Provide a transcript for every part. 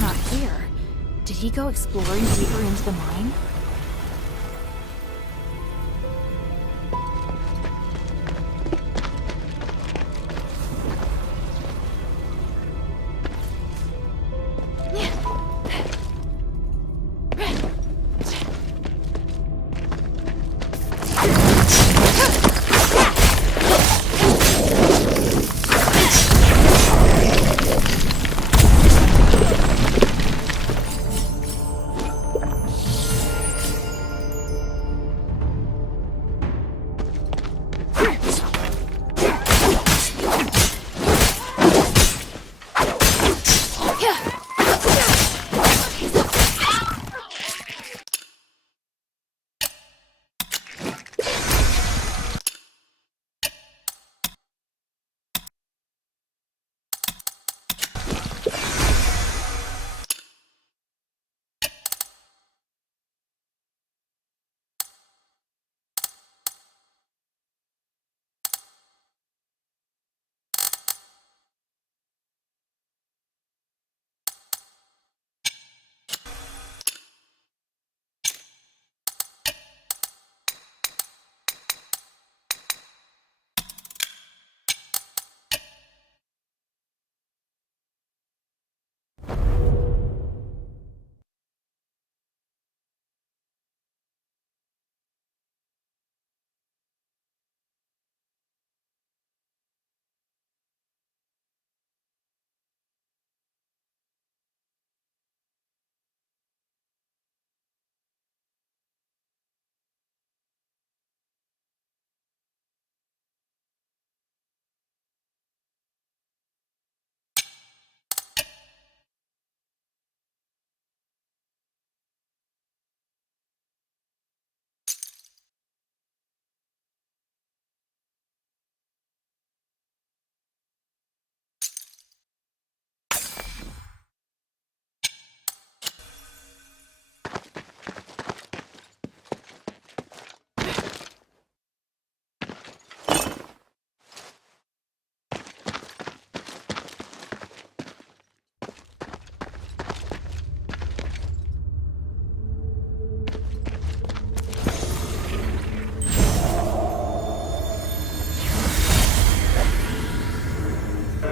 Not here. Did he go exploring deeper into the mine?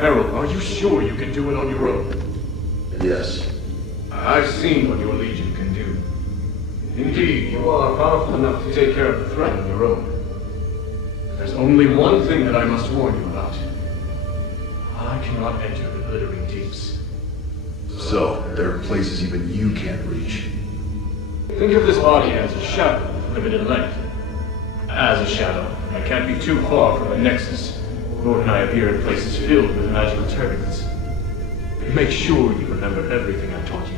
Harold, are you sure you can do it on your own? Yes. I've seen what your legion can do. Indeed, you are powerful enough to take care of the threat on your own. There's only one thing that I must warn you about. I cannot enter the glittering deeps. So, there are places even you can't reach. Think of this body as a shadow with limited length. As a shadow, I can't be too far from the Nexus, nor can I appear in places filled with magical turbulence. Make sure you remember everything I taught you.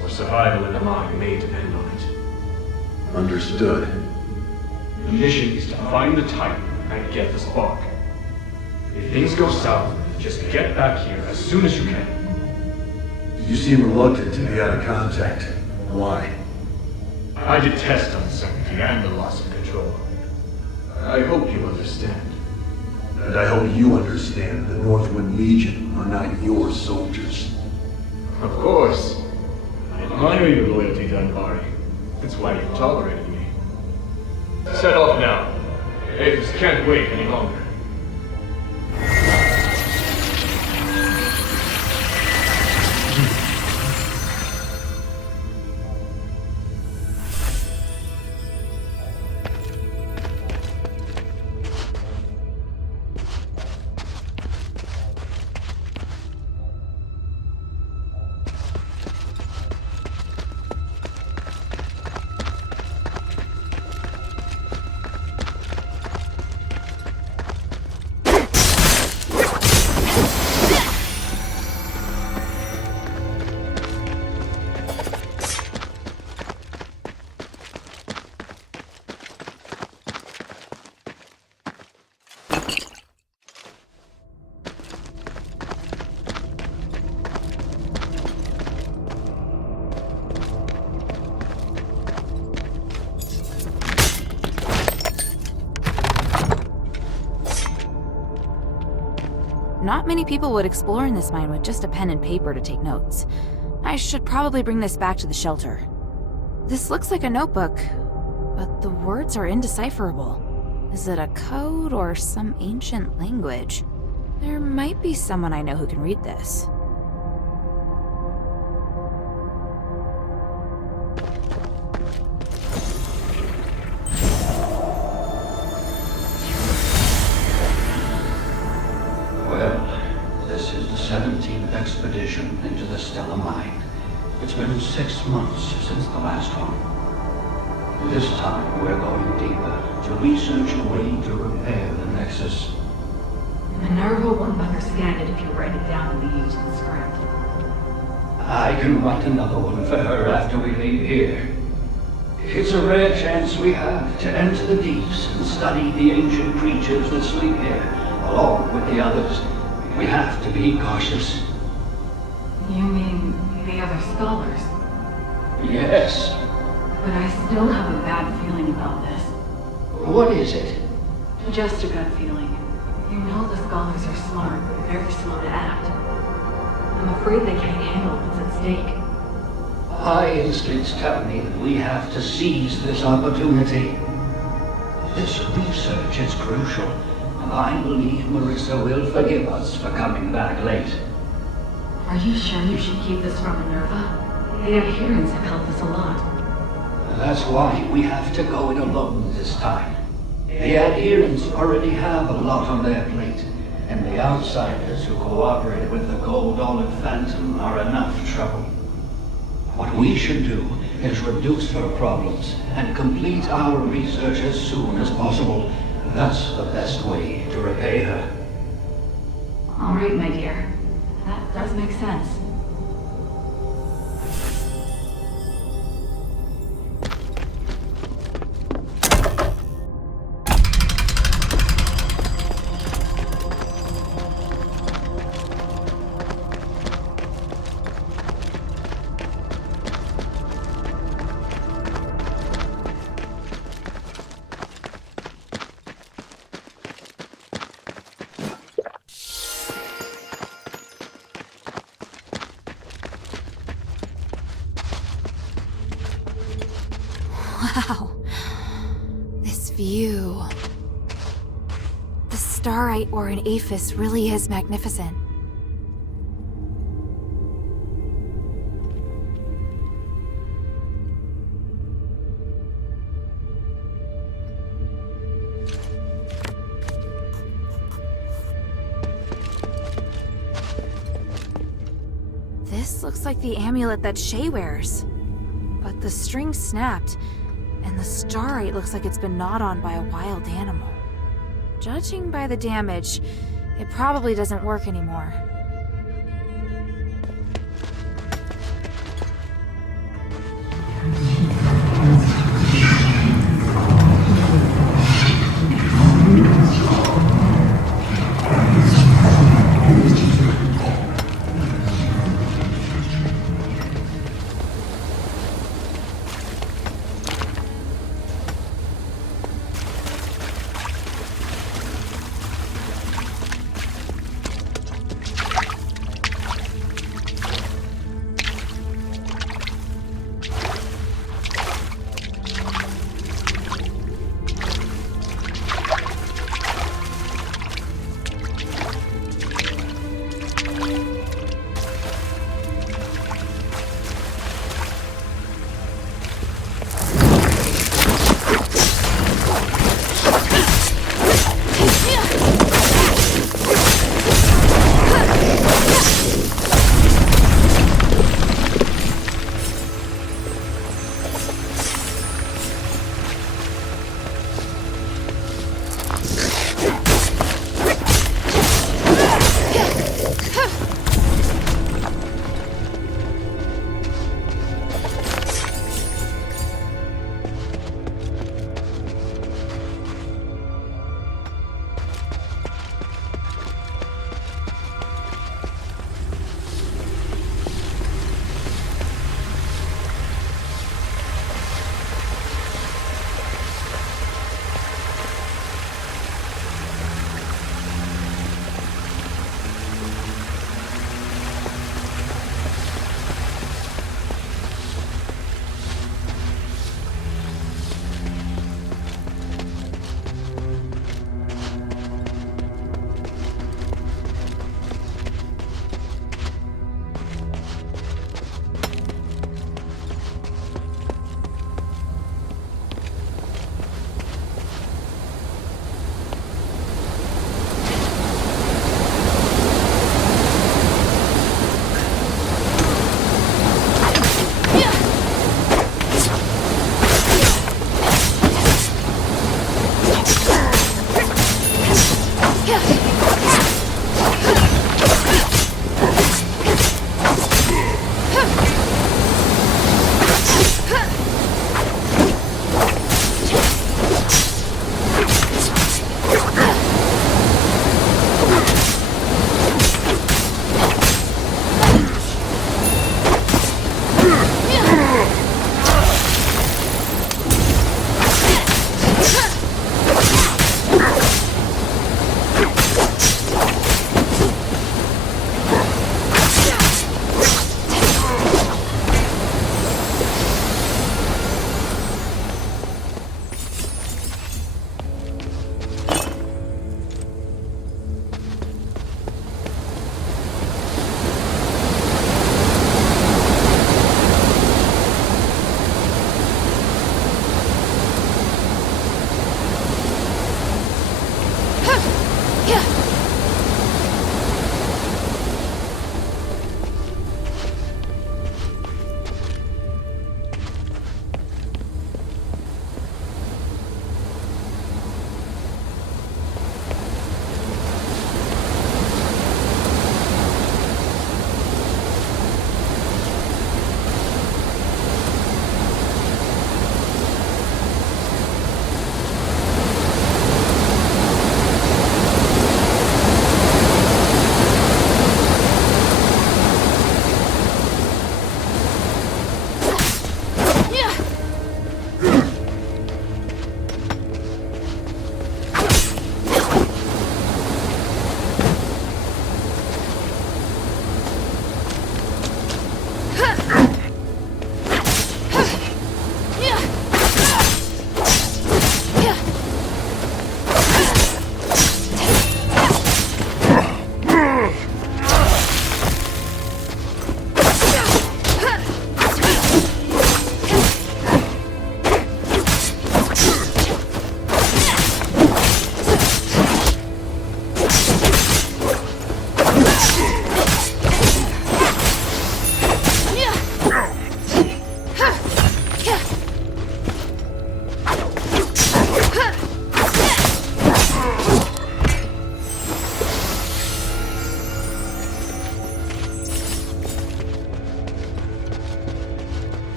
Your survival in the mine may depend on it. Understood. The mission is to find the Titan and get the spark. If things go south, just get back here as soon as you can. You seem reluctant to be out of contact. Why? I detest uncertainty and the loss of control. I hope you understand. And I hope you understand the Northwind Legion are not your soldiers. Of course. I admire your loyalty to Anvari. That's why you tolerated me. Set off now. Apes can't wait any longer. Not many people would explore in this mine with just a pen and paper to take notes. I should probably bring this back to the shelter. This looks like a notebook, but the words are indecipherable. Is it a code or some ancient language? There might be someone I know who can read this. Well, this is the 17th expedition into the Stellar Mine. It's been 6 months since the last one. This time we're going deeper to research a way to repair the Nexus. Minerva won't understand it if you write it down in the ancient script. I can write another one for her after we leave here. It's a rare chance we have to enter the deeps and study the ancient creatures that sleep here, along with the others. We have to be cautious. You mean the other scholars? Yes. But I still have a bad feeling about this. What is it? Just a gut feeling. You know the scholars are smart, but very slow to act. I'm afraid they can't handle what's at stake. My instincts tell me that we have to seize this opportunity. This research is crucial, and I believe Marissa will forgive us for coming back late. Are you sure you should keep this from Minerva? The adherents have helped us a lot. That's why we have to go it alone this time. The adherents already have a lot on their plate, and the outsiders who cooperate with the gold-olive phantom are enough trouble. What we should do is reduce her problems and complete our research as soon as possible. That's the best way to repay her. All right, my dear. That does make sense. Wow. This view. The starite ore in Afes really is magnificent. This looks like the amulet that Shay wears. But the string snapped, and the starite looks like it's been gnawed on by a wild animal. Judging by the damage, it probably doesn't work anymore.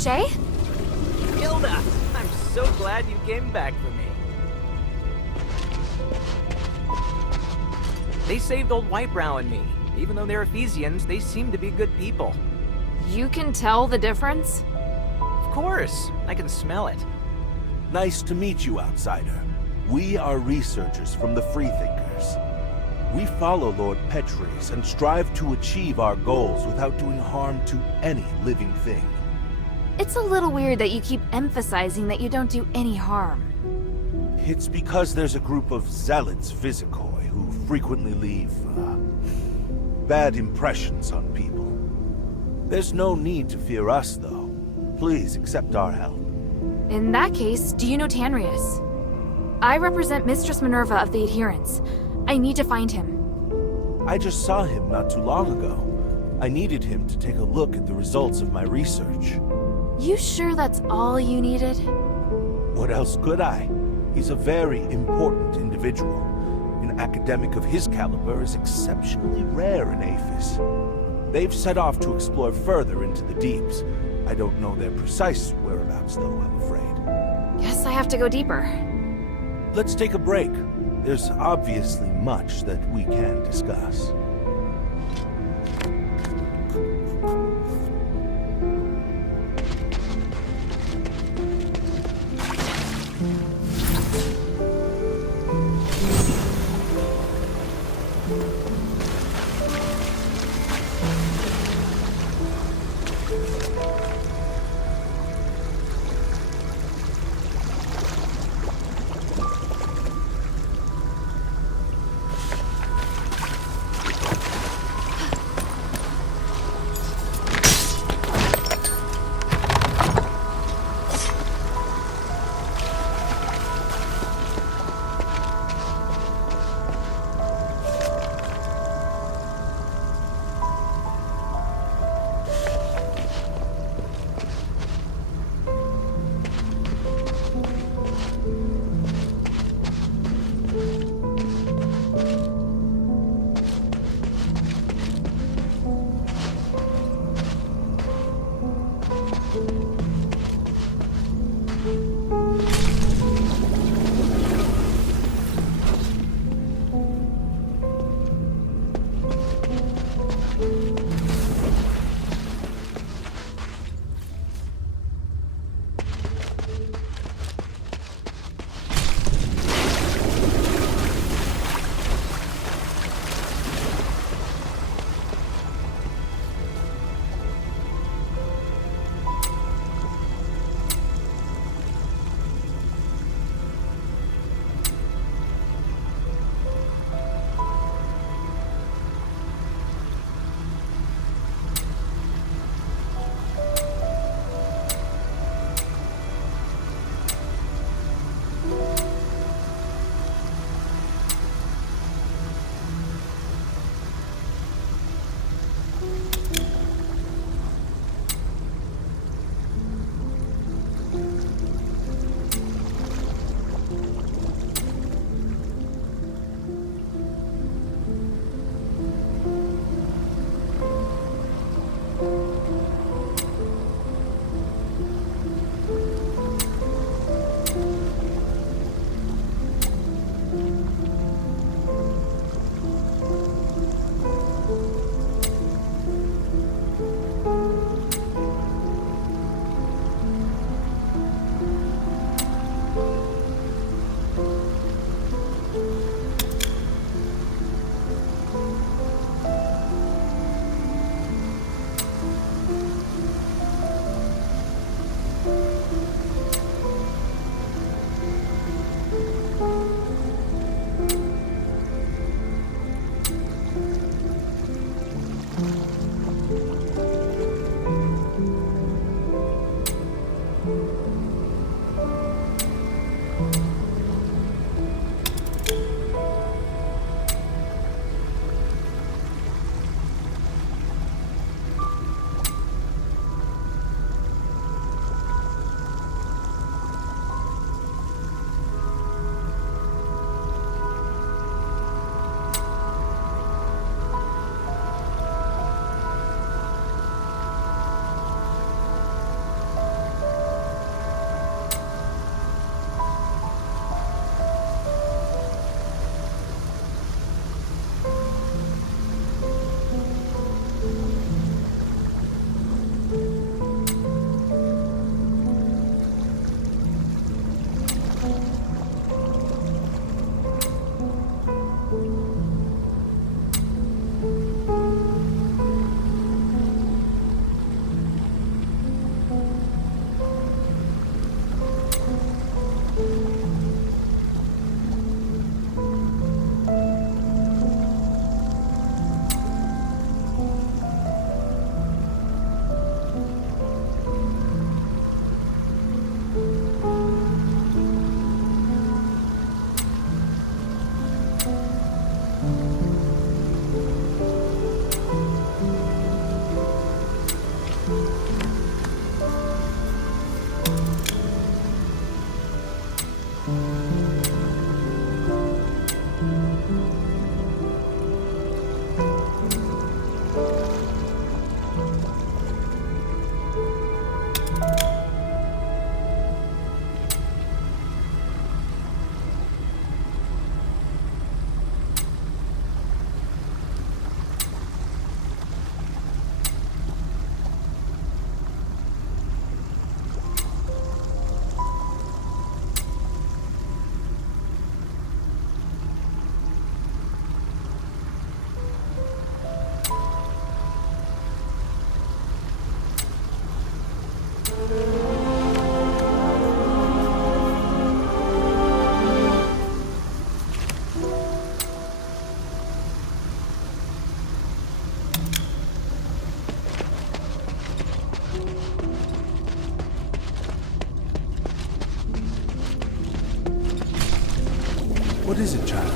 Shay? Hilda! I'm so glad you came back for me. They saved old Whitebrow and me. Even though they're Ephesians, they seem to be good people. You can tell the difference? Of course, I can smell it. Nice to meet you, outsider. We are researchers from the Freethinkers. We follow Lord Petres and strive to achieve our goals without doing harm to any living thing. It's a little weird that you keep emphasizing that you don't do any harm. It's because there's a group of zealots Vizikoi who frequently leave, bad impressions on people. There's no need to fear us, though. Please accept our help. In that case, do you know Tanrius? I represent Mistress Minerva of the Adherents. I need to find him. I just saw him not too long ago. I needed him to take a look at the results of my research. You sure that's all you needed? What else could I? He's a very important individual. An academic of his caliber is exceptionally rare in Afes. They've set off to explore further into the deeps. I don't know their precise whereabouts, though, I'm afraid. Guess I have to go deeper. Let's take a break. There's obviously much that we can discuss. is it, child?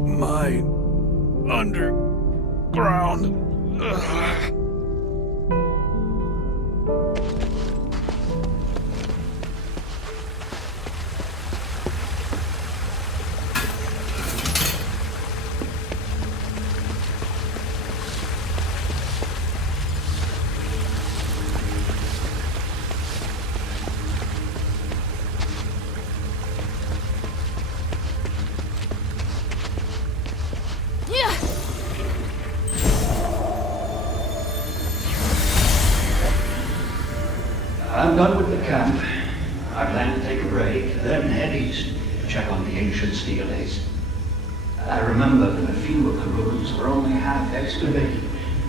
My underground. I'm done with the camp. I plan to take a break, then head east, check on the ancient steles. I remember that a few of the ruins were only half excavated.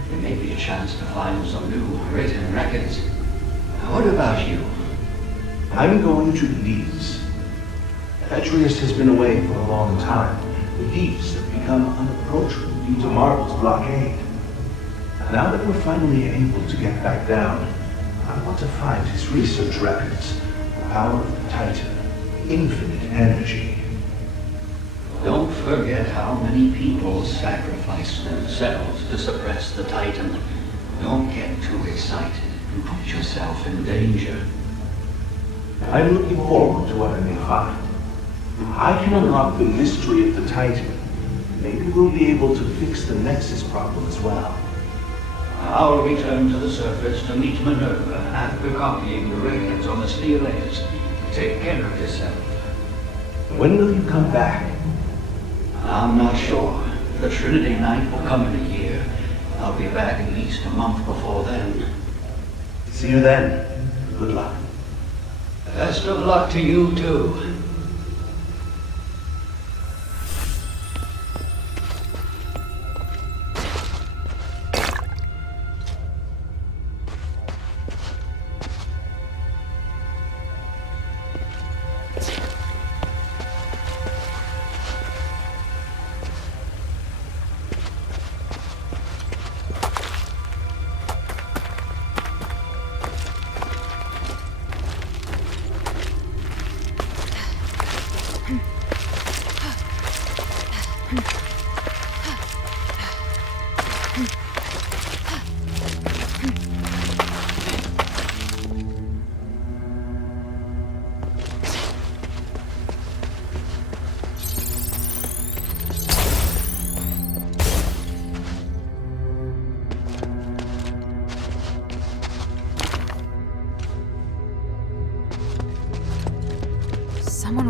There may be a chance to find some new written records. What about you? I'm going to Leeds. Atreus has been away for a long time. The Leeds have become unapproachable due to Marvel's blockade. Now that we're finally able to get back down, I want to find his research records. The power of the Titan, infinite energy. Don't forget how many people sacrificed themselves to suppress the Titan. Don't get too excited and put yourself in danger. I'm looking forward to what I may find. I can unlock the mystery of the Titan. Maybe we'll be able to fix the Nexus problem as well. I'll return to the surface to meet Minerva after copying the records on the steles. Take care of yourself. When will you come back? I'm not sure. The Trinity Night will come in a year. I'll be back at least a month before then. See you then. Good luck. Best of luck to you too.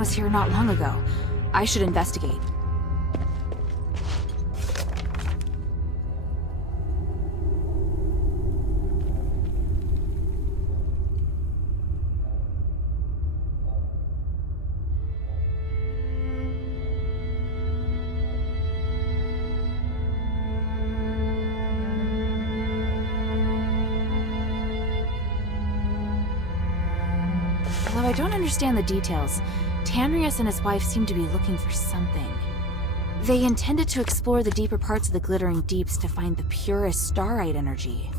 was here not long ago. I should investigate. Although I don't understand the details, Tanrius and his wife seem to be looking for something. They intended to explore the deeper parts of the glittering deeps to find the purest starite energy.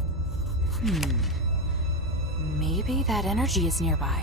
Maybe that energy is nearby.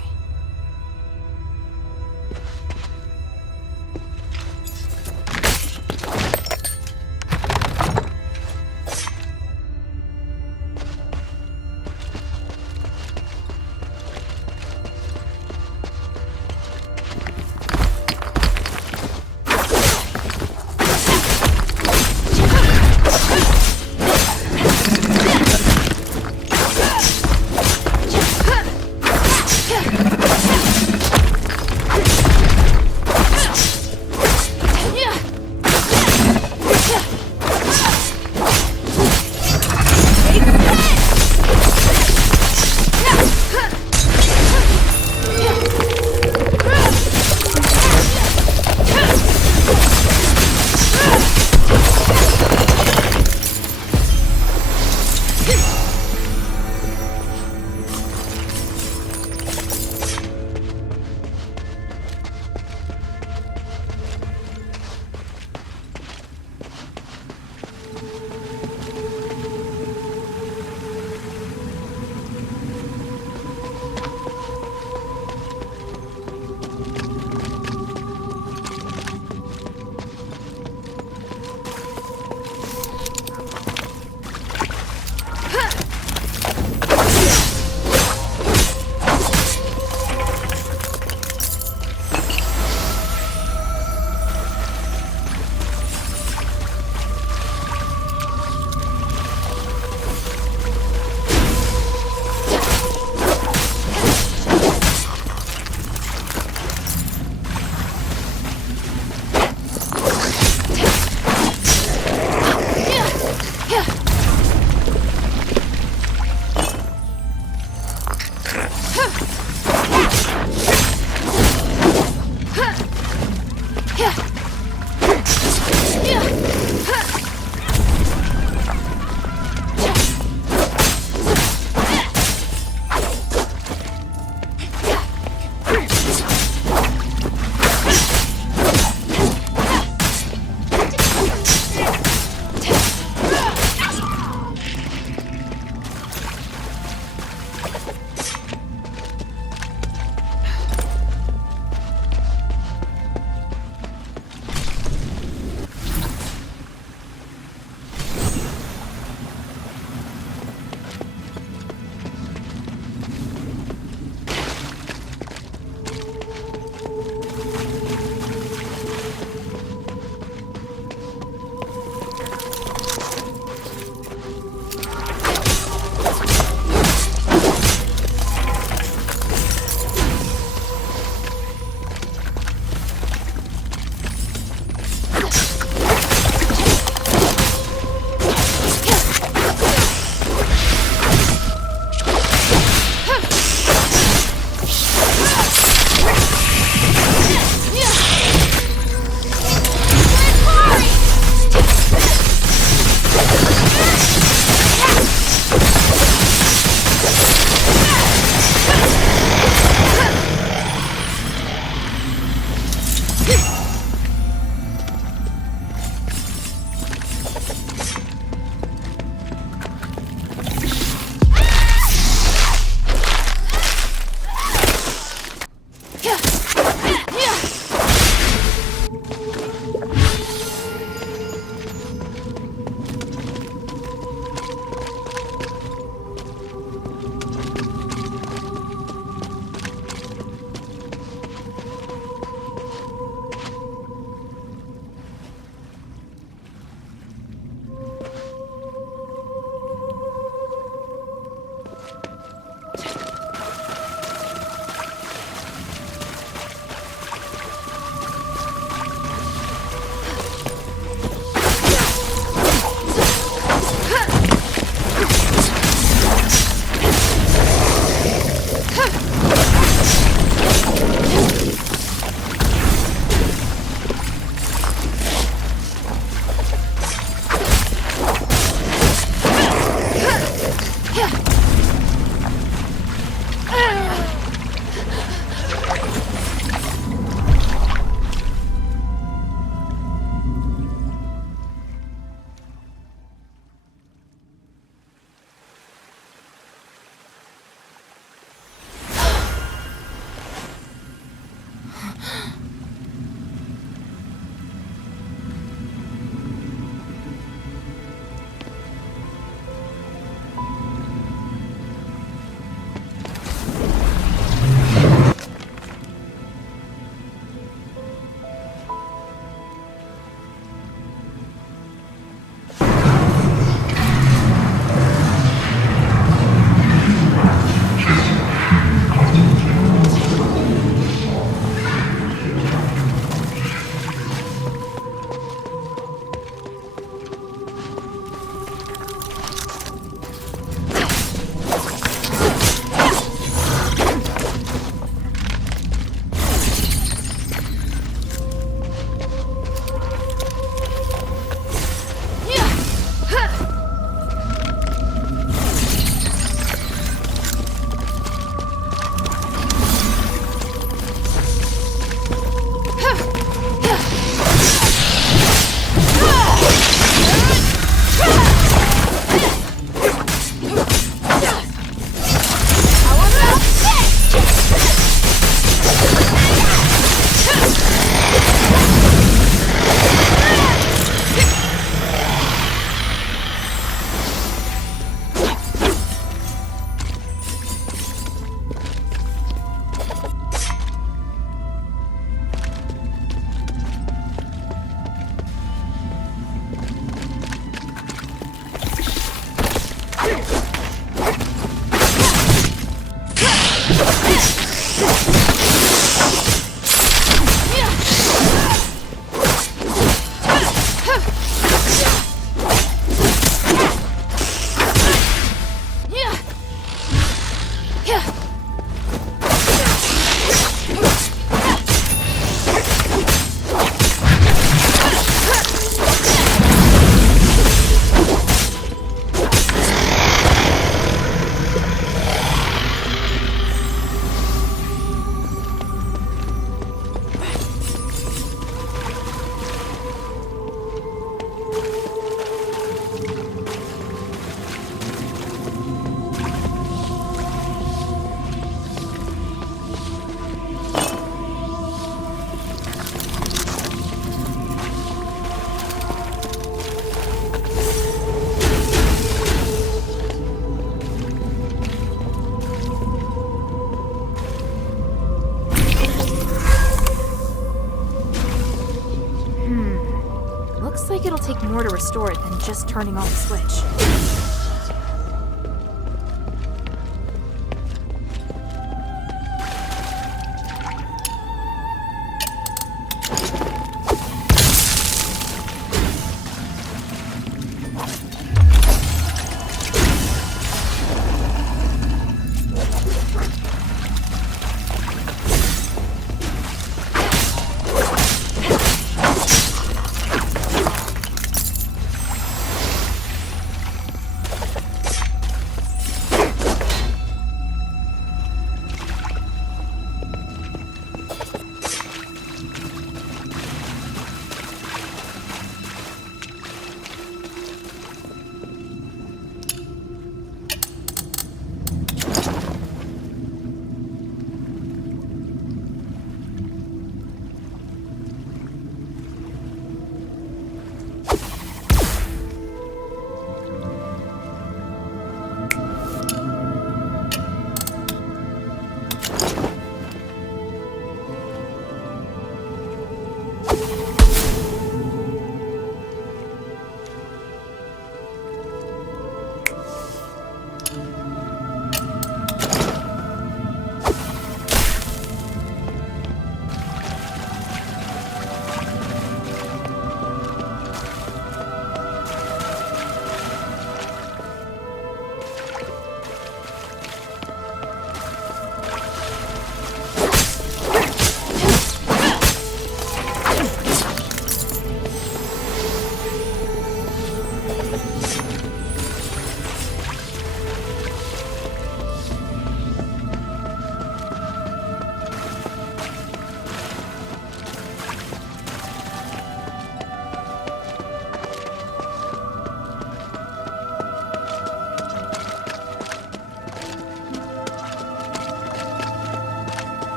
take more to restore it than just turning on the switch.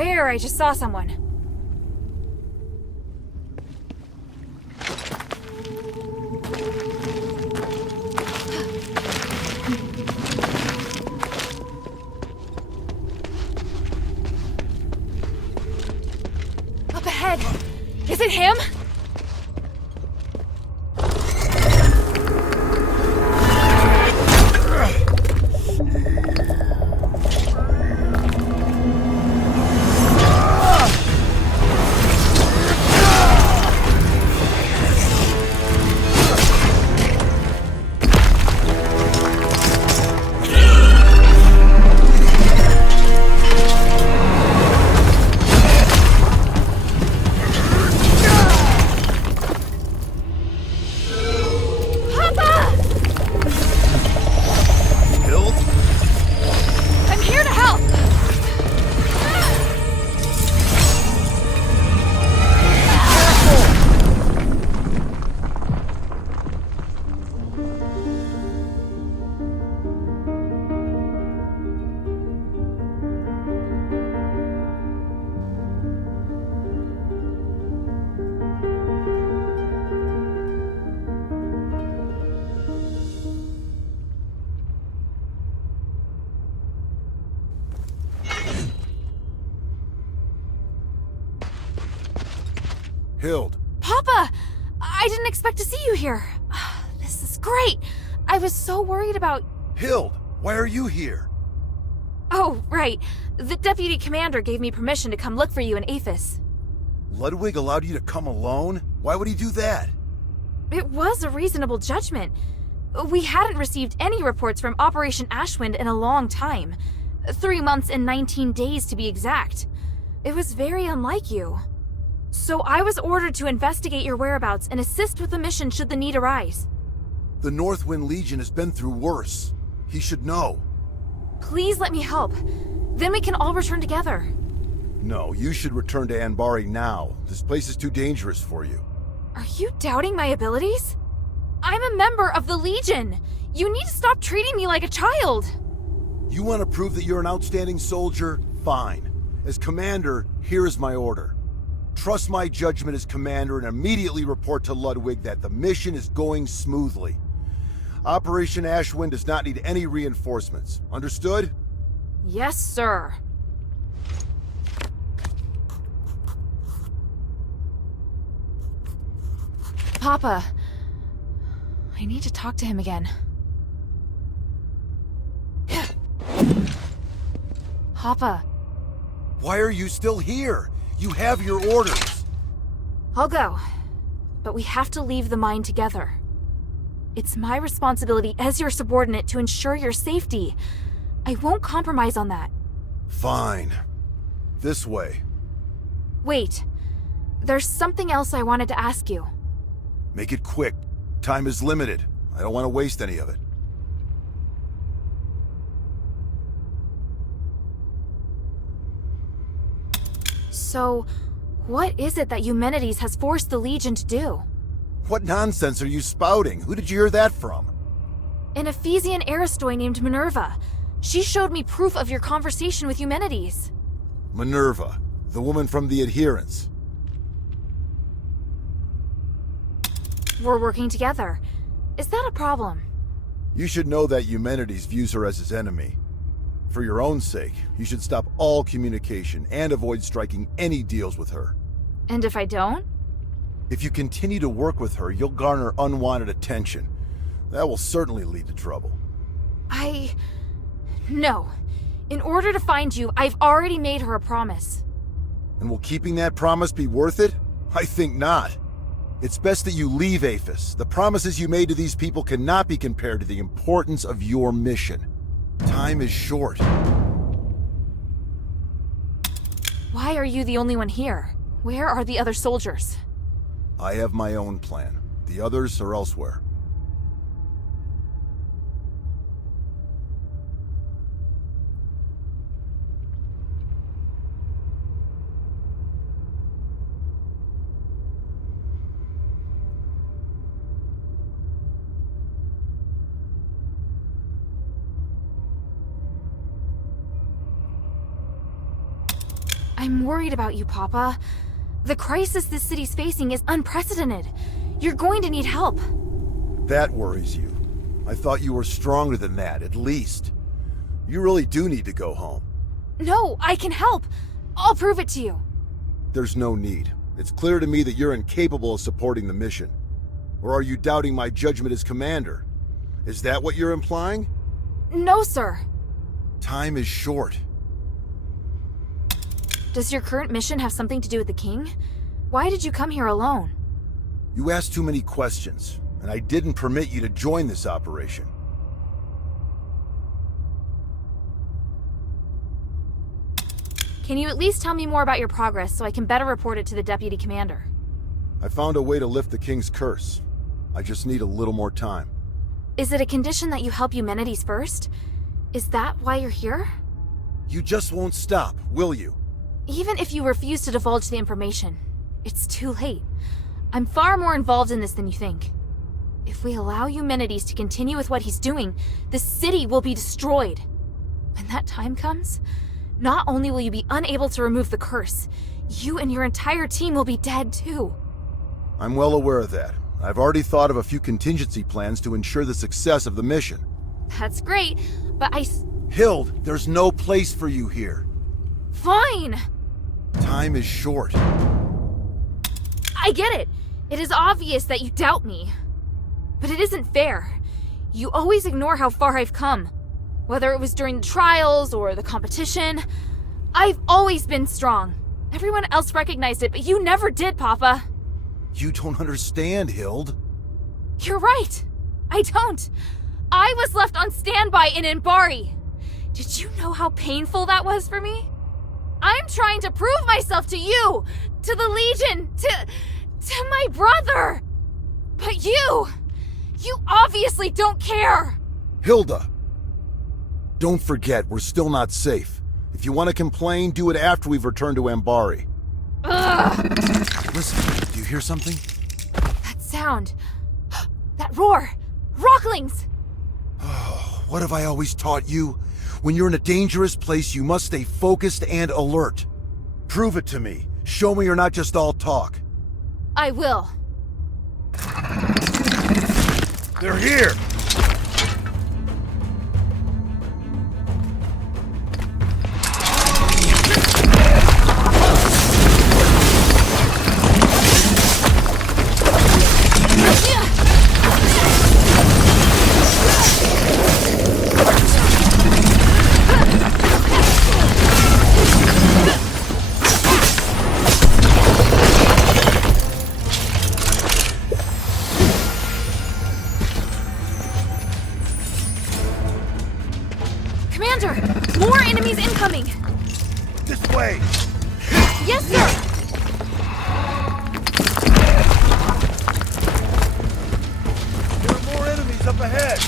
swear I just saw someone. Up ahead. Is it him? Hild. Papa! I didn't expect to see you here. This is great. I was so worried about... Hild, why are you here? Oh, right. The deputy commander gave me permission to come look for you in Afes. Ludwig allowed you to come alone? Why would he do that? It was a reasonable judgment. We hadn't received any reports from Operation Ashwind in a long time. 3 months and 19 days to be exact. It was very unlike you. So I was ordered to investigate your whereabouts and assist with the mission should the need arise. The Northwind Legion has been through worse. He should know. Please let me help. Then we can all return together. No, you should return to Anbari now. This place is too dangerous for you. Are you doubting my abilities? I'm a member of the Legion. You need to stop treating me like a child. You want to prove that you're an outstanding soldier? Fine. As commander, here is my order. Trust my judgment as commander and immediately report to Ludwig that the mission is going smoothly. Operation Ashwind does not need any reinforcements. Understood? Yes, sir. Papa, I need to talk to him again. Papa. Why are you still here? You have your orders. I'll go, but we have to leave the mine together. It's my responsibility as your subordinate to ensure your safety. I won't compromise on that. Fine. This way. Wait. There's something else I wanted to ask you. Make it quick. Time is limited. I don't want to waste any of it. So, what is it that Eumenides has forced the Legion to do? What nonsense are you spouting? Who did you hear that from? An Ephesian Aristoi named Minerva. She showed me proof of your conversation with Eumenides. Minerva, the woman from the Adherents. We're working together. Is that a problem? You should know that Eumenides views her as his enemy. For your own sake, you should stop all communication and avoid striking any deals with her. And if I don't? If you continue to work with her, you'll garner unwanted attention. That will certainly lead to trouble. No. In order to find you, I've already made her a promise. And will keeping that promise be worth it? I think not. It's best that you leave Afes. The promises you made to these people cannot be compared to the importance of your mission. Time is short. Why are you the only one here? Where are the other soldiers? I have my own plan. The others are elsewhere. I'm worried about you, Papa. The crisis this city's facing is unprecedented. You're going to need help. That worries you. I thought you were stronger than that, at least. You really do need to go home. No, I can help. I'll prove it to you. There's no need. It's clear to me that you're incapable of supporting the mission. Or are you doubting my judgment as commander? Is that what you're implying? No, sir. Time is short. Does your current mission have something to do with the king? Why did you come here alone? You asked too many questions, and I didn't permit you to join this operation. Can you at least tell me more about your progress so I can better report it to the deputy commander? I found a way to lift the king's curse. I just need a little more time. Is it a condition that you help Eumenides first? Is that why you're here? You just won't stop, will you? Even if you refuse to divulge the information, it's too late. I'm far more involved in this than you think. If we allow Eumenides to continue with what he's doing, the city will be destroyed. When that time comes, not only will you be unable to remove the curse, you and your entire team will be dead too. I'm well aware of that. I've already thought of a few contingency plans to ensure the success of the mission. That's great, but Hild, there's no place for you here. Fine! Time is short. I get it. It is obvious that you doubt me. But it isn't fair. You always ignore how far I've come. Whether it was during the trials or the competition, I've always been strong. Everyone else recognized it, but you never did, Papa. You don't understand, Hild. You're right. I don't. I was left on standby in Anbari. Did you know how painful that was for me? I'm trying to prove myself to you, to the Legion, to my brother. But you obviously don't care. Hilda! Don't forget, we're still not safe. If you want to complain, do it after we've returned to Anbari. Ugh. Listen, do you hear something? That sound. That roar. Rocklings! Oh, what have I always taught you? When you're in a dangerous place, you must stay focused and alert. Prove it to me. Show me you're not just all talk. I will. They're here! More enemies incoming! This way! Yes, sir! There are more enemies up ahead!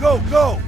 Go, go!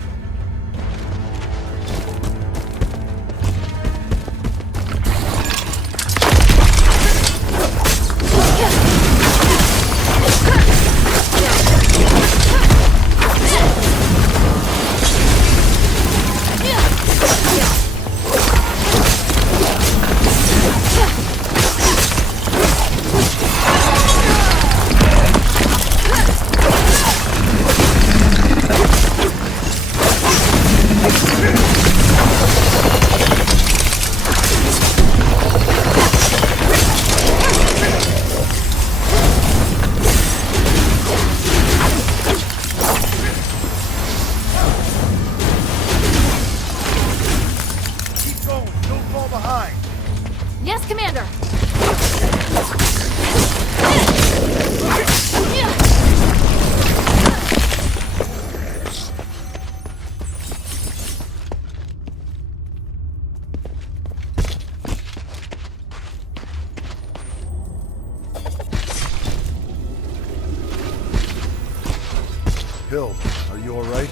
Hild, are you alright?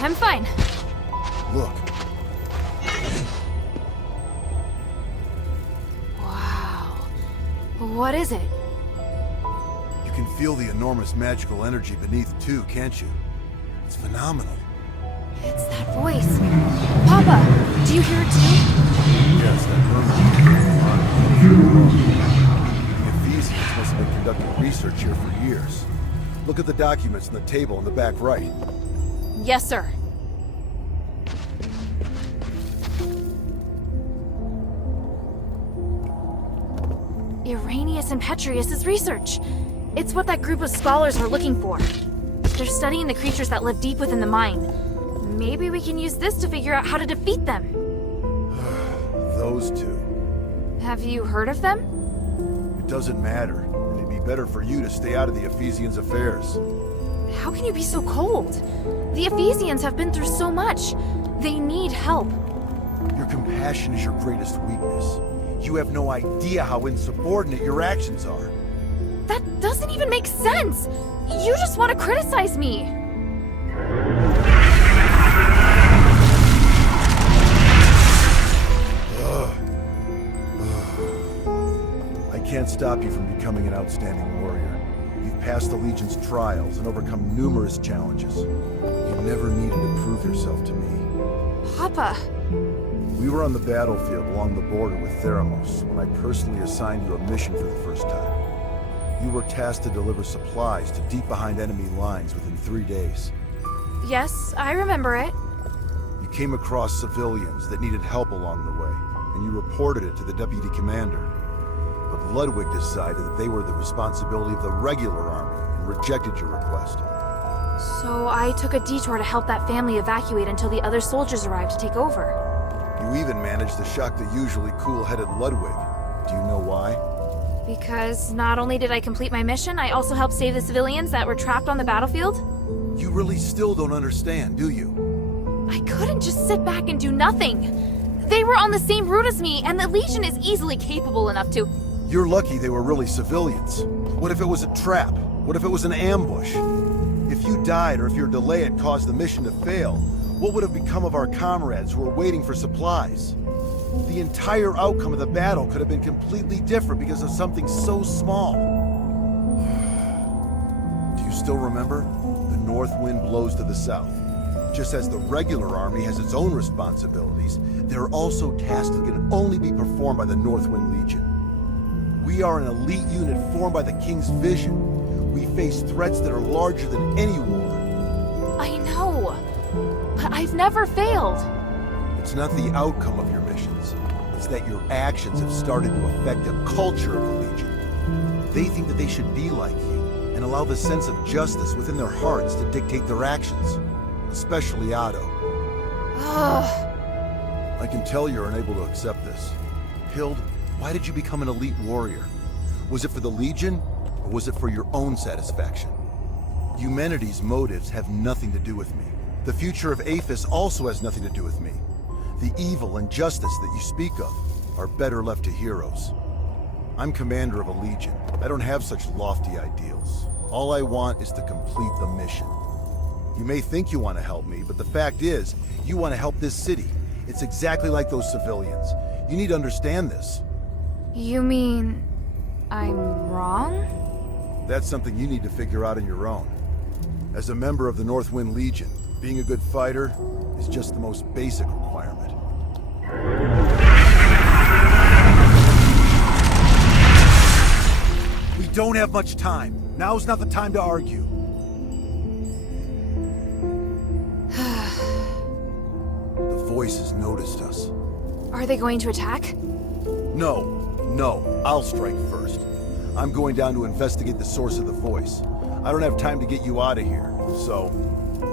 I'm fine. Look. Wow. What is it? You can feel the enormous magical energy beneath too, can't you? It's phenomenal. It's that voice. Papa, do you hear it too? Yes, that The Ephesians must have been conducting research here for years. Look at the documents in the table in the back right. Yes, sir. Irenaeus and Petrius' research. It's what that group of scholars are looking for. They're studying the creatures that live deep within the mine. Maybe we can use this to figure out how to defeat them. Those two. Have you heard of them? It doesn't matter. It'd be better for you to stay out of the Ephesians' affairs. How can you be so cold? The Ephesians have been through so much. They need help. Your compassion is your greatest weakness. You have no idea how insubordinate your actions are. That doesn't even make sense! You just want to criticize me! I can't stop you from becoming an outstanding warrior. You've passed the Legion's trials and overcome numerous challenges. You never needed to prove yourself to me. Papa! We were on the battlefield along the border with Theramos when I personally assigned you a mission for the first time. You were tasked to deliver supplies to deep behind enemy lines within 3 days. Yes, I remember it. You came across civilians that needed help along the way, and you reported it to the deputy commander. But Ludwig decided that they were the responsibility of the regular army and rejected your request. So I took a detour to help that family evacuate until the other soldiers arrived to take over. You even managed to shock the usually cool-headed Ludwig. Do you know why? Because not only did I complete my mission, I also helped save the civilians that were trapped on the battlefield. You really still don't understand, do you? I couldn't just sit back and do nothing. They were on the same route as me, and the Legion is easily capable enough to... You're lucky they were really civilians. What if it was a trap? What if it was an ambush? If you died or if your delay had caused the mission to fail, what would have become of our comrades who were waiting for supplies? The entire outcome of the battle could have been completely different because of something so small. Do you still remember? The north wind blows to the south. Just as the regular army has its own responsibilities, there are also tasks that can only be performed by the Northwind Legion. We are an elite unit formed by the King's vision. We face threats that are larger than any war. I know, but I've never failed. It's not the outcome of your missions. It's that your actions have started to affect the culture of the Legion. They think that they should be like you, and allow the sense of justice within their hearts to dictate their actions. Especially Otto. Ugh. I can tell you're unable to accept this. Hild, why did you become an elite warrior? Was it for the Legion, or was it for your own satisfaction? Humanity's motives have nothing to do with me. The future of Afes also has nothing to do with me. The evil and justice that you speak of are better left to heroes. I'm commander of a Legion. I don't have such lofty ideals. All I want is to complete the mission. You may think you want to help me, but the fact is, you want to help this city. It's exactly like those civilians. You need to understand this. You mean... I'm wrong? That's something you need to figure out on your own. As a member of the Northwind Legion, being a good fighter is just the most basic requirement. We don't have much time. Now's not the time to argue. The voices noticed us. Are they going to attack? No, I'll strike first. I'm going down to investigate the source of the voice. I don't have time to get you out of here, so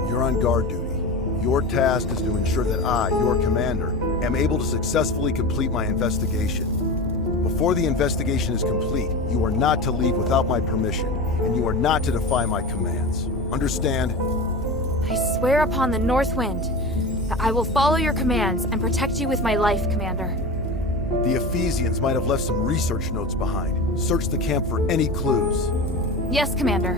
you're on guard duty. Your task is to ensure that I, your commander, am able to successfully complete my investigation. Before the investigation is complete, you are not to leave without my permission, and you are not to defy my commands. Understand? I swear upon the North Wind that I will follow your commands and protect you with my life, Commander. The Ephesians might have left some research notes behind. Search the camp for any clues. Yes, Commander.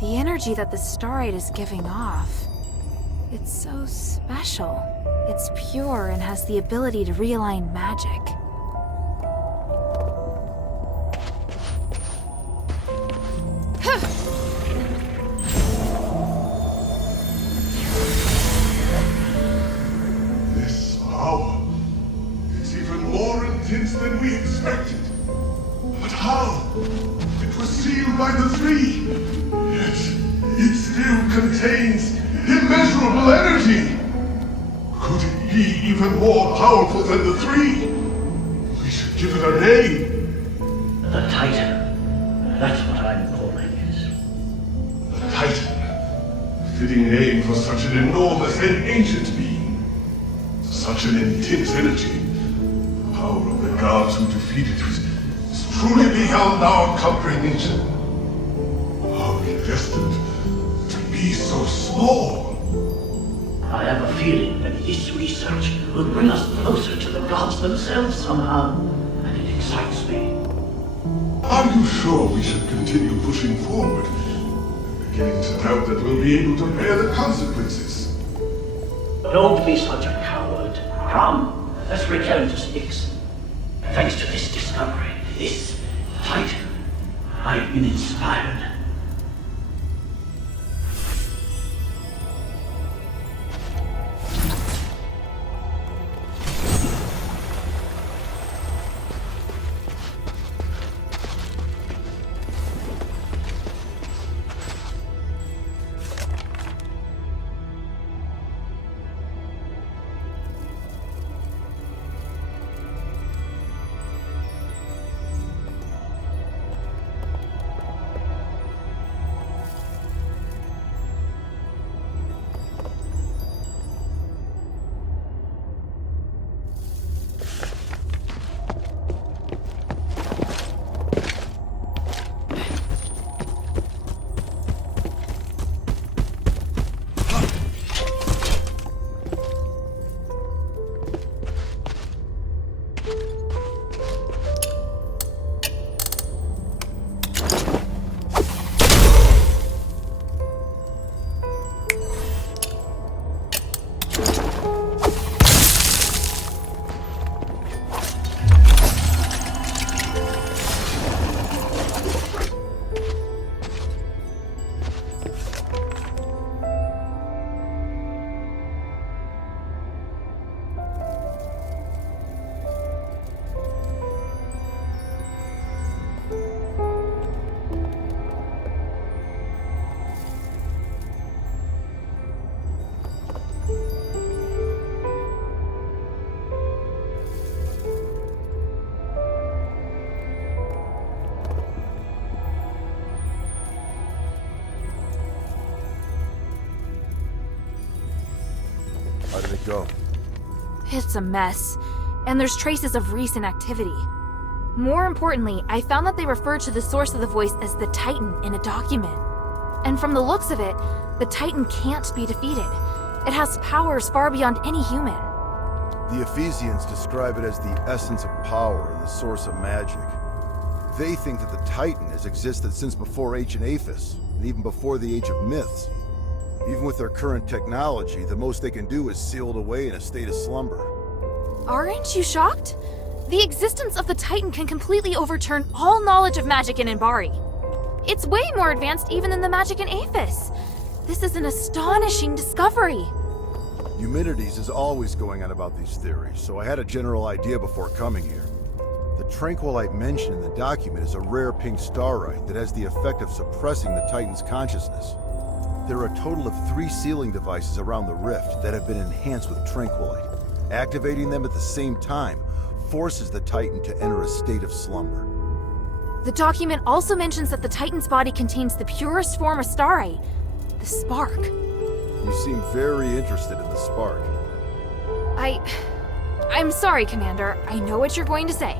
The energy that the starite is giving off. It's so special. It's pure and has the ability to realign magic. This power is even more intense than we expected. But how? It was sealed by the three. Yet, it still contains immeasurable energy. Could it be even more powerful than the three? We should give it a name. The Titan. That's what I'm calling it. The Titan. Fitting name for such an enormous and ancient being. Such an intense energy. The power of the gods who defeated it is truly beyond our comprehension. Are we destined to be so small? I have a feeling that this research will bring us closer to the gods themselves somehow, and it excites me. Are you sure we should continue pushing forward? I'm beginning to doubt that we'll be able to bear the consequences. Don't be such a coward. Come, let's return to Styx. Thanks to this discovery, this Titan, I've been inspired. How did it go? It's a mess, and there's traces of recent activity. More importantly, I found that they referred to the source of the voice as the Titan in a document. And from the looks of it, the Titan can't be defeated. It has powers far beyond any human. The Ephesians describe it as the essence of power and the source of magic. They think that the Titan has existed since before ancient Afes, and even before the age of myths. Even with their current technology, the most they can do is seal it away in a state of slumber. Aren't you shocked? The existence of the Titan can completely overturn all knowledge of magic in Anbari. It's way more advanced even than the magic in Afes. This is an astonishing discovery. Eumenides is always going on about these theories, so I had a general idea before coming here. The tranquilite mentioned in the document is a rare pink starite that has the effect of suppressing the Titan's consciousness. There are a total of 3 sealing devices around the rift that have been enhanced with tranquilite. Activating them at the same time forces the Titan to enter a state of slumber. The document also mentions that the Titan's body contains the purest form of starite, the spark. You seem very interested in the spark. I'm sorry, Commander. I know what you're going to say.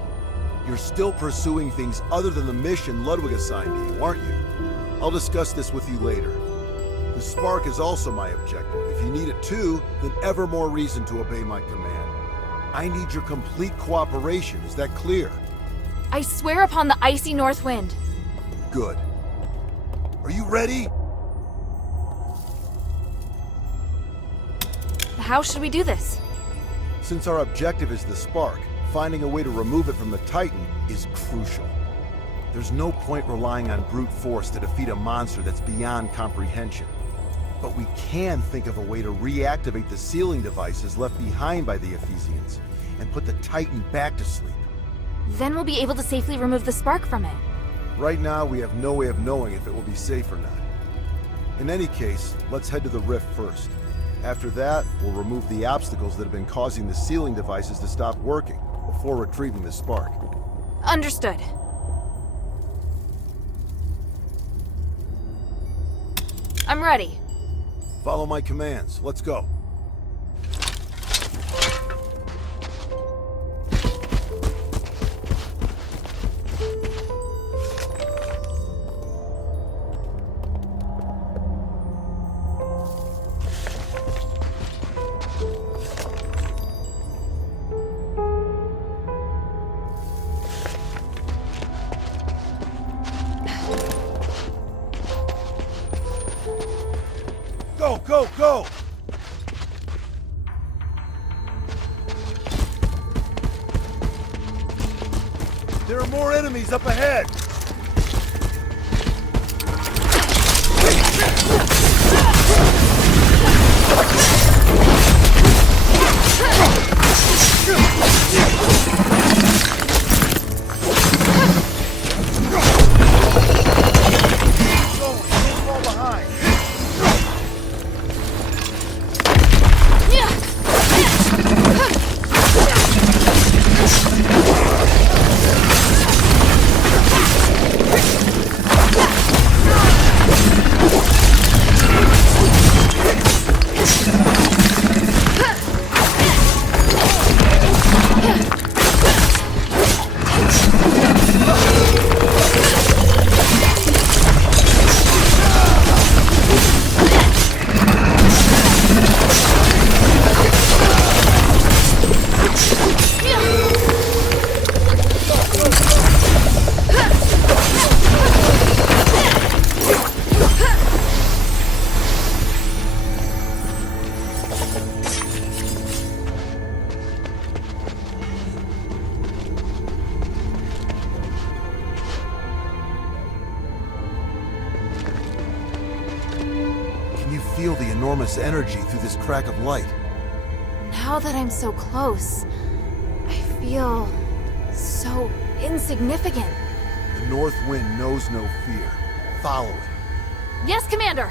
You're still pursuing things other than the mission Ludwig assigned to you, aren't you? I'll discuss this with you later. The spark is also my objective. If you need it too, then ever more reason to obey my command. I need your complete cooperation, is that clear? I swear upon the icy north wind. Good. Are you ready? How should we do this? Since our objective is the spark, finding a way to remove it from the Titan is crucial. There's no point relying on brute force to defeat a monster that's beyond comprehension. But we can think of a way to reactivate the sealing devices left behind by the Ephesians, and put the Titan back to sleep. Then we'll be able to safely remove the spark from it. Right now, we have no way of knowing if it will be safe or not. In any case, let's head to the rift first. After that, we'll remove the obstacles that have been causing the sealing devices to stop working, before retrieving the spark. Understood. I'm ready. Follow my commands. Let's go. Go, go, go! There are more enemies up ahead! Feel the enormous energy through this crack of light. Now that I'm so close, I feel so insignificant. The North Wind knows no fear. Follow it. Yes, Commander!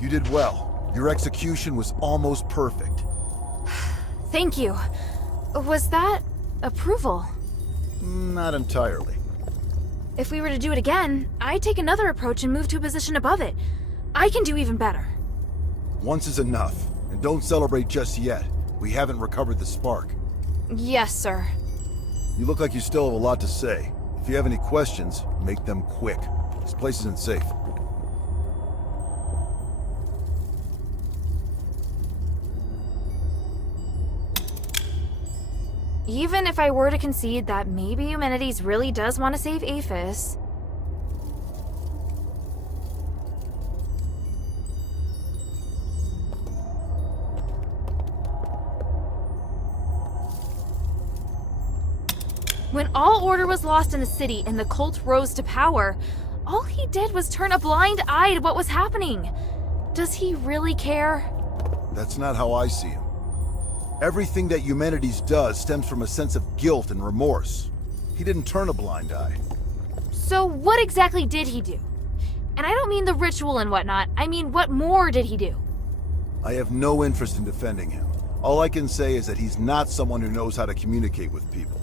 You did well. Your execution was almost perfect. Thank you. Was that approval? Not entirely. If we were to do it again, I'd take another approach and move to a position above it. I can do even better. Once is enough, and don't celebrate just yet. We haven't recovered the spark. Yes, sir. You look like you still have a lot to say. If you have any questions, make them quick. This place isn't safe. Even if I were to concede that maybe Eumenides really does want to save Afes... When all order was lost in the city and the cult rose to power, all he did was turn a blind eye to what was happening. Does he really care? That's not how I see him. Everything that Eumenides does stems from a sense of guilt and remorse. He didn't turn a blind eye. So what exactly did he do? And I don't mean the ritual and whatnot, I mean what more did he do? I have no interest in defending him. All I can say is that he's not someone who knows how to communicate with people.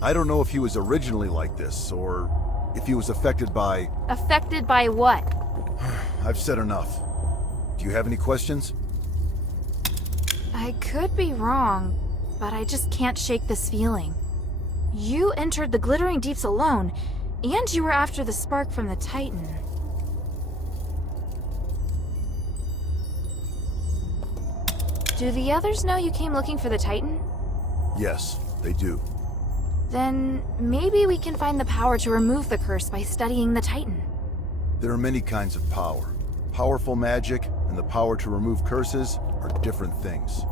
I don't know if he was originally like this, or if he was affected by... Affected by what? I've said enough. Do you have any questions? I could be wrong, but I just can't shake this feeling. You entered the glittering deeps alone, and you were after the spark from the Titan. Do the others know you came looking for the Titan? Yes, they do. Then maybe we can find the power to remove the curse by studying the Titan. There are many kinds of power. Powerful magic and the power to remove curses are different things.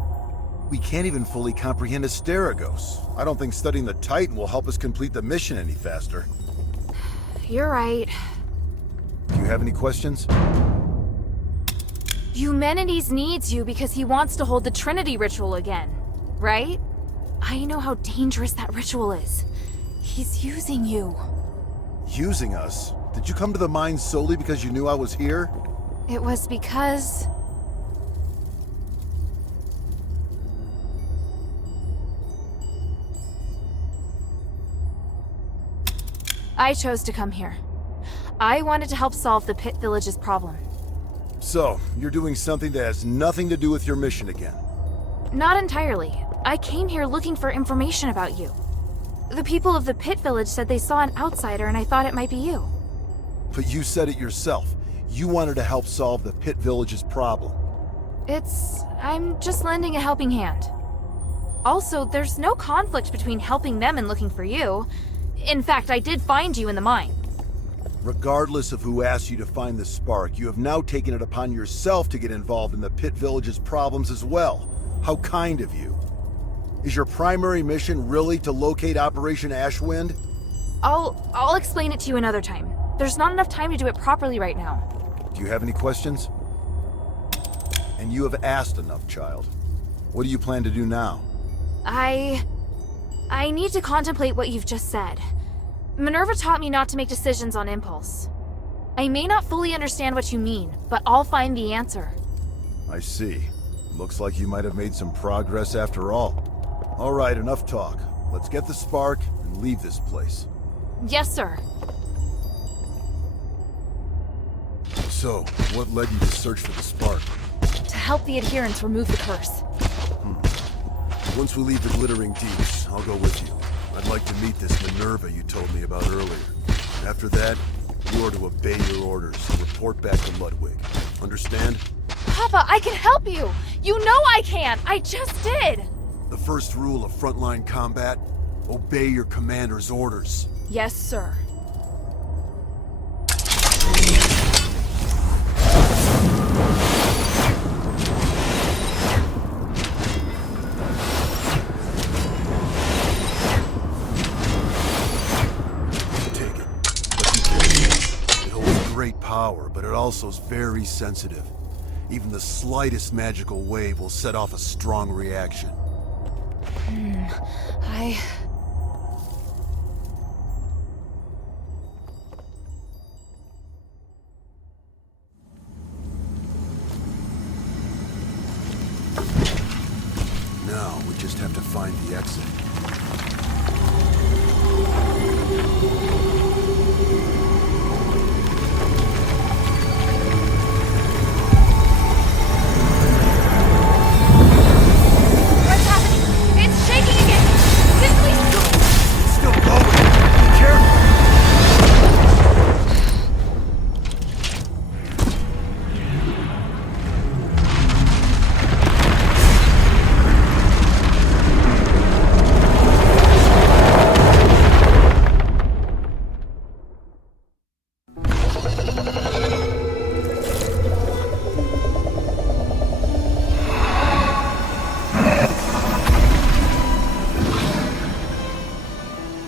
We can't even fully comprehend Asterigos. I don't think studying the Titan will help us complete the mission any faster. You're right. Do you have any questions? Eumenides needs you because he wants to hold the Trinity ritual again, right? I know how dangerous that ritual is. He's using you. Using us? Did you come to the mine solely because you knew I was here? It was because... I chose to come here. I wanted to help solve the Pit Village's problem. So, you're doing something that has nothing to do with your mission again. Not entirely. I came here looking for information about you. The people of the Pit Village said they saw an outsider and I thought it might be you. But you said it yourself. You wanted to help solve the Pit Village's problem. I'm just lending a helping hand. Also, there's no conflict between helping them and looking for you. In fact, I did find you in the mine. Regardless of who asked you to find the spark, you have now taken it upon yourself to get involved in the Pit Village's problems as well. How kind of you. Is your primary mission really to locate Operation Ashwind? I'll explain it to you another time. There's not enough time to do it properly right now. Do you have any questions? And you have asked enough, child. What do you plan to do now? I need to contemplate what you've just said. Minerva taught me not to make decisions on impulse. I may not fully understand what you mean, but I'll find the answer. I see. Looks like you might have made some progress after all. All right, enough talk. Let's get the spark and leave this place. Yes, sir. So, what led you to search for the spark? To help the adherents remove the curse. Once we leave the glittering deeps, I'll go with you. I'd like to meet this Minerva you told me about earlier. After that, you are to obey your orders and report back to Ludwig. Understand? Papa, I can help you! You know I can! I just did! The first rule of frontline combat? Obey your commander's orders. Yes, sir. Take it. But be careful. It holds great power, but it also is very sensitive. Even the slightest magical wave will set off a strong reaction. Now, we just have to find the exit. What's happening? It's shaking again! Simply It's still going! Be careful!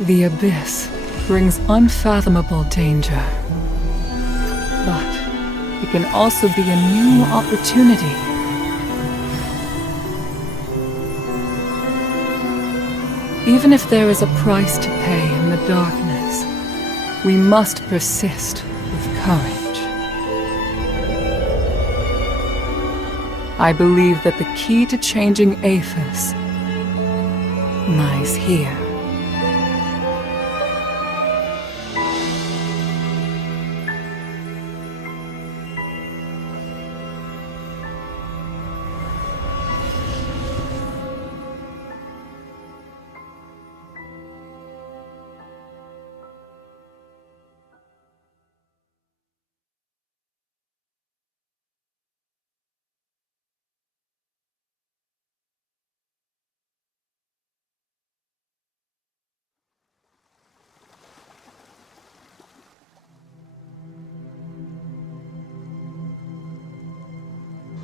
The abyss brings unfathomable danger. But it can also be a new opportunity. Even if there is a price to pay in the darkness, we must persist with courage. I believe that the key to changing Afes lies here.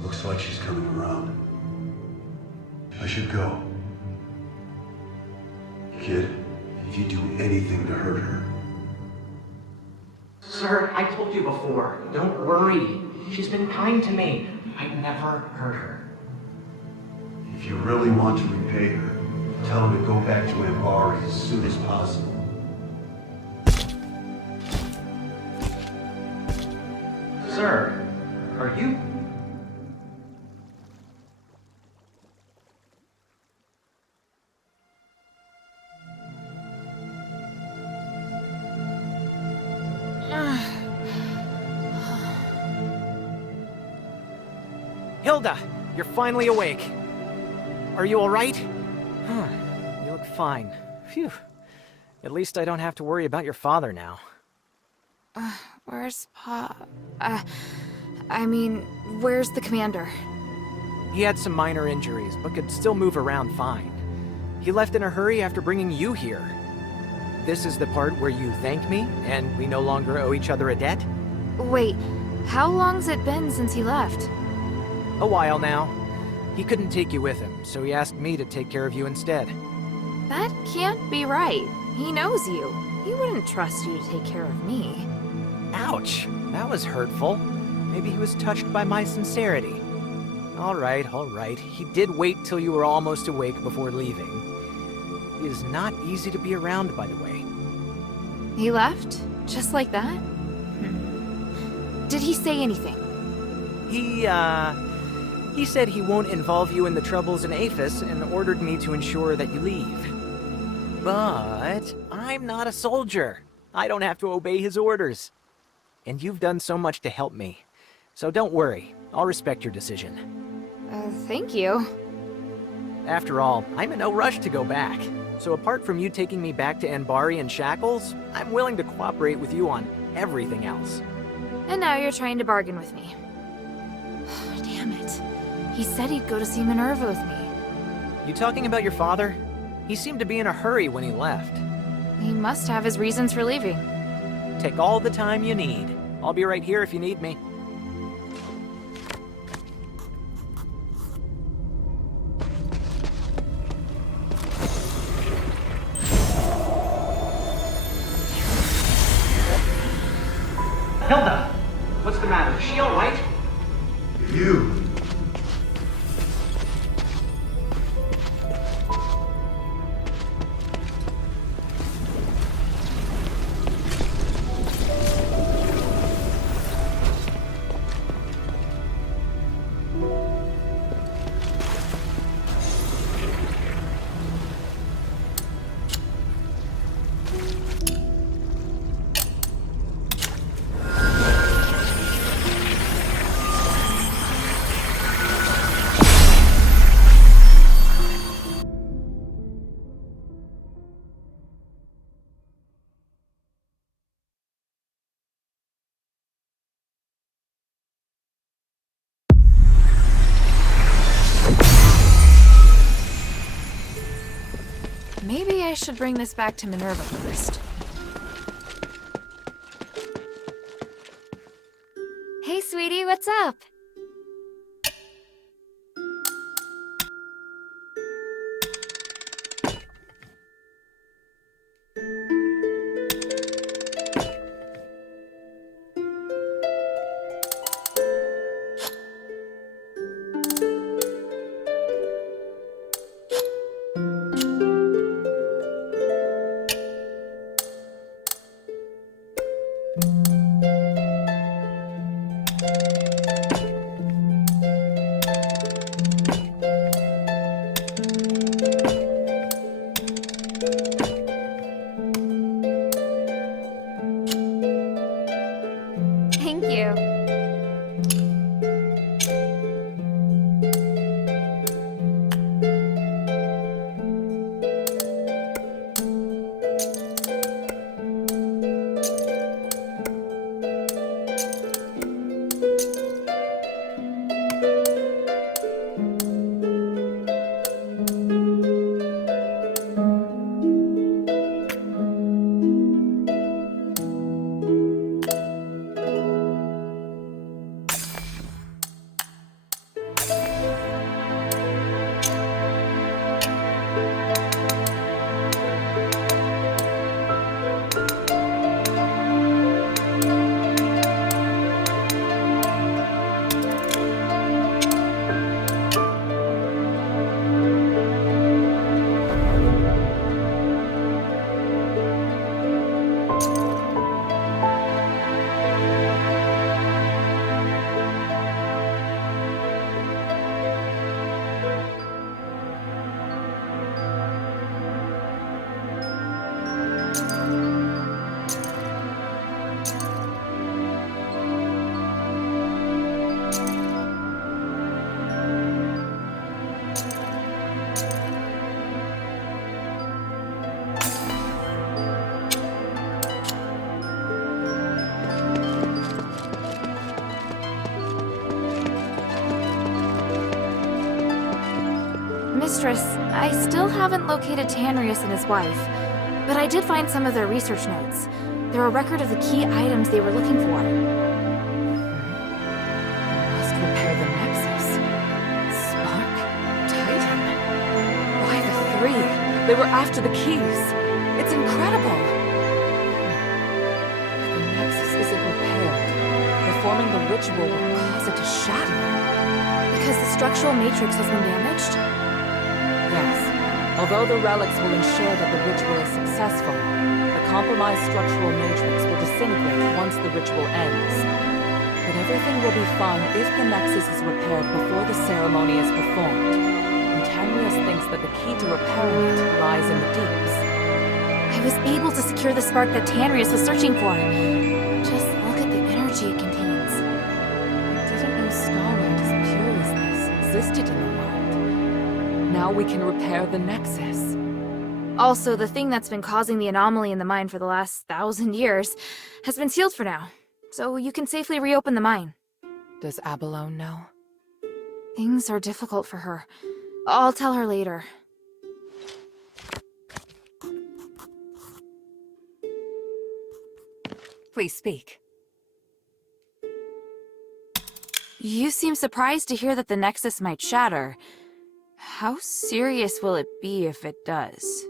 Looks like she's coming around. I should go. Kid, if you do anything to hurt her... Sir, I told you before, don't worry. She's been kind to me. I'd never hurt her. If you really want to repay her, tell her to go back to Ambari as soon as possible. Sir, are you... Hilda, you're finally awake. Are you all right? You look fine. Phew. At least I don't have to worry about your father now. Where's Pa? I mean, where's the commander? He had some minor injuries, but could still move around fine. He left in a hurry after bringing you here. This is the part where you thank me, and we no longer owe each other a debt? Wait, how long's it been since he left? A while now. He couldn't take you with him, so he asked me to take care of you instead. That can't be right. He knows you. He wouldn't trust you to take care of me. Ouch! That was hurtful. Maybe he was touched by my sincerity. All right. He did wait till you were almost awake before leaving. He is not easy to be around, by the way. He left? Just like that? Did he say anything? He said he won't involve you in the troubles in Afes and ordered me to ensure that you leave. But I'm not a soldier. I don't have to obey his orders. And you've done so much to help me. So don't worry. I'll respect your decision. Thank you. After all, I'm in no rush to go back. So apart from you taking me back to Ambari in shackles, I'm willing to cooperate with you on everything else. And now you're trying to bargain with me. Damn it. He said he'd go to see Minerva with me. You talking about your father? He seemed to be in a hurry when he left. He must have his reasons for leaving. Take all the time you need. I'll be right here if you need me. Hilda! What's the matter? Is she alright? You. Maybe I should bring this back to Minerva first. Hey, sweetie, what's up? Thank you. Mistress, I still haven't located Tanrius and his wife, but I did find some of their research notes. They're a record of the key items they were looking for. Must repair the Nexus. Spark? Titan? Why the three? They were after the keys. It's incredible! If the Nexus isn't repaired, performing the ritual will cause it to shatter. Because the structural matrix has been damaged? Yes. Although the relics will ensure that the ritual is successful, the compromised structural matrix will disintegrate once the ritual ends. But everything will be fine if the Nexus is repaired before the ceremony is performed. And Tanrius thinks that the key to repairing it lies in the deeps. I was able to secure the spark that Tanrius was searching for. Just look at the energy it contains. I didn't know starlight as pure as this existed in the world. Now we can repair the Nexus. Also, the thing that's been causing the anomaly in the mine for the last 1,000 years has been sealed for now, so you can safely reopen the mine. Does Abalone know? Things are difficult for her. I'll tell her later. Please speak. You seem surprised to hear that the Nexus might shatter. How serious will it be if it does?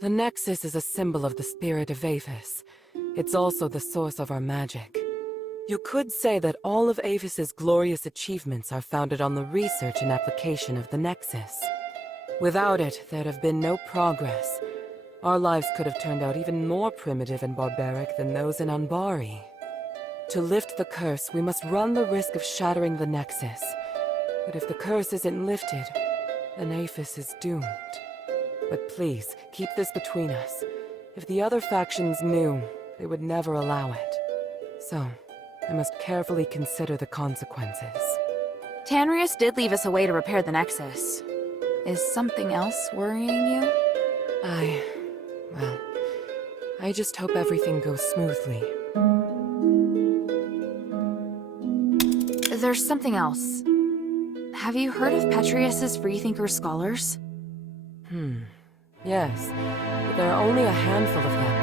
The Nexus is a symbol of the spirit of Afes. It's also the source of our magic. You could say that all of Afes's glorious achievements are founded on the research and application of the Nexus. Without it, there'd have been no progress. Our lives could have turned out even more primitive and barbaric than those in Anbari. To lift the curse, we must run the risk of shattering the Nexus. But if the curse isn't lifted, then Afes is doomed. But please, keep this between us. If the other factions knew, they would never allow it. So, I must carefully consider the consequences. Tanrius did leave us a way to repair the Nexus. Is something else worrying you? Well, I just hope everything goes smoothly. There's something else. Have you heard of Petrius's freethinker scholars? Yes, but there are only a handful of them.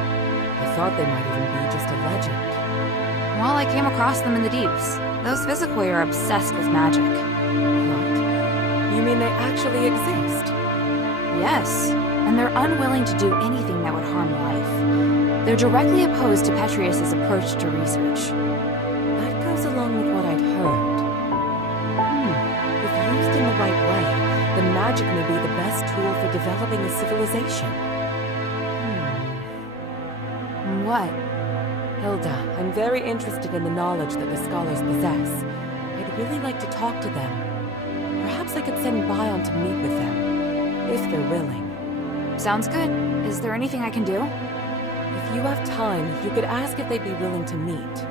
I thought they might even be just a legend. Well, I came across them in the deeps. Those Physicoi are obsessed with magic. What? You mean they actually exist? Yes, and they're unwilling to do anything that would harm life. They're directly opposed to Petrius's approach to research. That goes along with what I'd heard. If used in the right way, then magic may be the best tool for developing a civilization. What? Hilda, I'm very interested in the knowledge that the scholars possess. I'd really like to talk to them. Perhaps I could send Bion to meet with them, if they're willing. Sounds good. Is there anything I can do? If you have time, you could ask if they'd be willing to meet.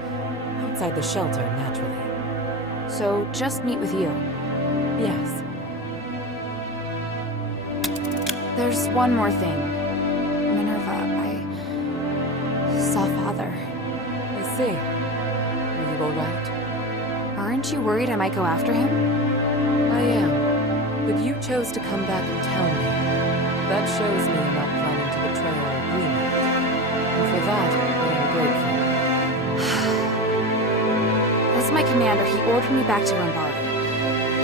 Outside the shelter, naturally. So, just meet with you? Yes. There's one more thing. Minerva, I saw Father. I see. Are you alright? Aren't you worried I might go after him? I am. But you chose to come back and tell me. That shows me you're not planning to betray our agreement. And for that, I am grateful. As my commander, he ordered me back to Anbari.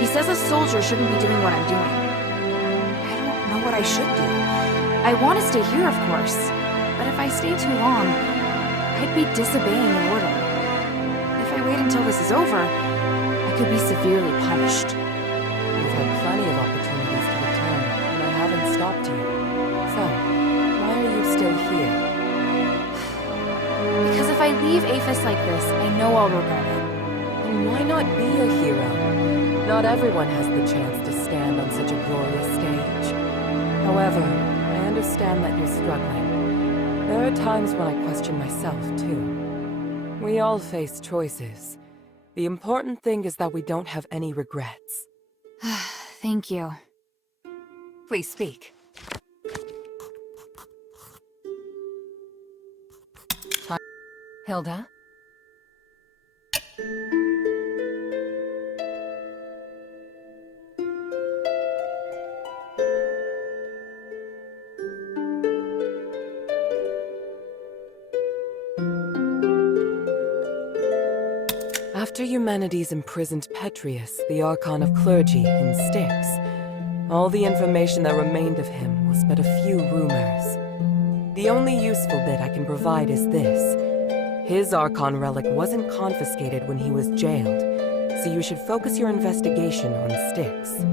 He says a soldier shouldn't be doing what I'm doing. I don't know what I should do. I want to stay here, of course. But if I stay too long, I'd be disobeying an order. If I wait until this is over, I could be severely punished. You've had plenty of opportunities to return, and I haven't stopped you. So, why are you still here? Because if I leave Afes like this, I know I'll regret it. And why not be a hero? Not everyone has the chance to stand on such a glorious stage. However, I understand that you're struggling. There are times when I question myself, too. We all face choices. The important thing is that we don't have any regrets. Thank you. Please speak. Hilda? After Eumenides imprisoned Petrius, the Archon of Clergy, in Styx, all the information that remained of him was but a few rumors. The only useful bit I can provide is this. His Archon relic wasn't confiscated when he was jailed, so you should focus your investigation on Styx.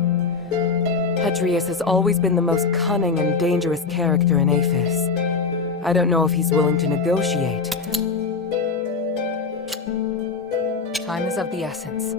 Petrius has always been the most cunning and dangerous character in Afes. I don't know if he's willing to negotiate. Time is of the essence.